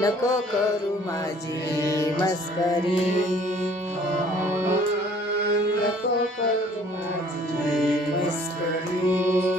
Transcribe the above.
नको करू माझी मस्करी. नको करू माझी मस्करी.